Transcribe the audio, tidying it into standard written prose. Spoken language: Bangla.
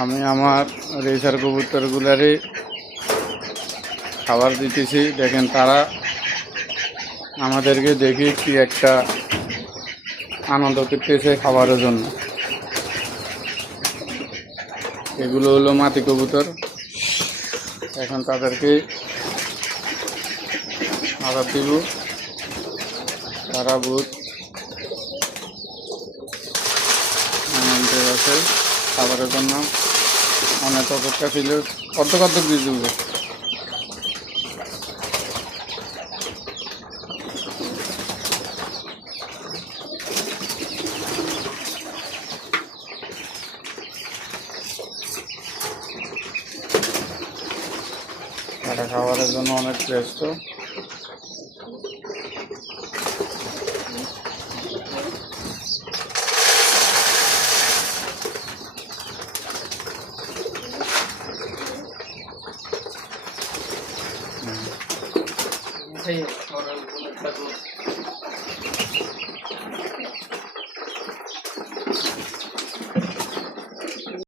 আমি আমার রেসার কবুতরগুলারে খাবার দিতেছি। দেখেন তারা আমাদেরকে দেখে কি একটা আনন্দ করতেছে খাবারের জন্য। এগুলো হলো মাটি কবুতর। এখন তাদেরকে খাবার দিব। তারা বহুত আনন্দের আছে খাবারের জন্য। অনেক অপেক্ষা ছিল। কত দিয়ে দেবো। তারা খাবারের জন্য অনেক ব্যস্ত।